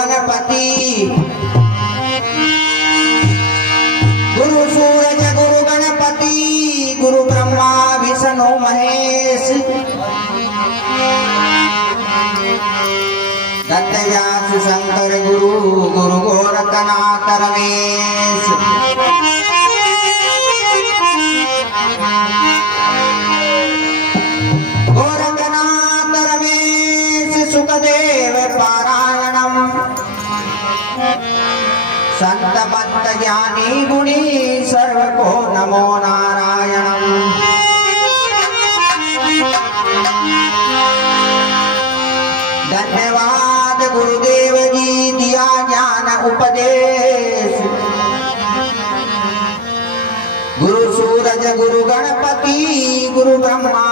गणपति गुरु सूरज गुरु गणपति गुरु ब्रह्मा विष्णु महेश दत्त व्यास शंकर गुरु गुरु गोरखनाथ रमेश गोरखनाथ रमेश सुखदेव पारायणम संत भक्त ज्ञानी गुणी सर्व को नमो नारायणम धन्यवाद गुरुदेव जी दिया ज्ञान उपदेश गुरु सूरज गुरु गणपति गुरु ब्रह्मा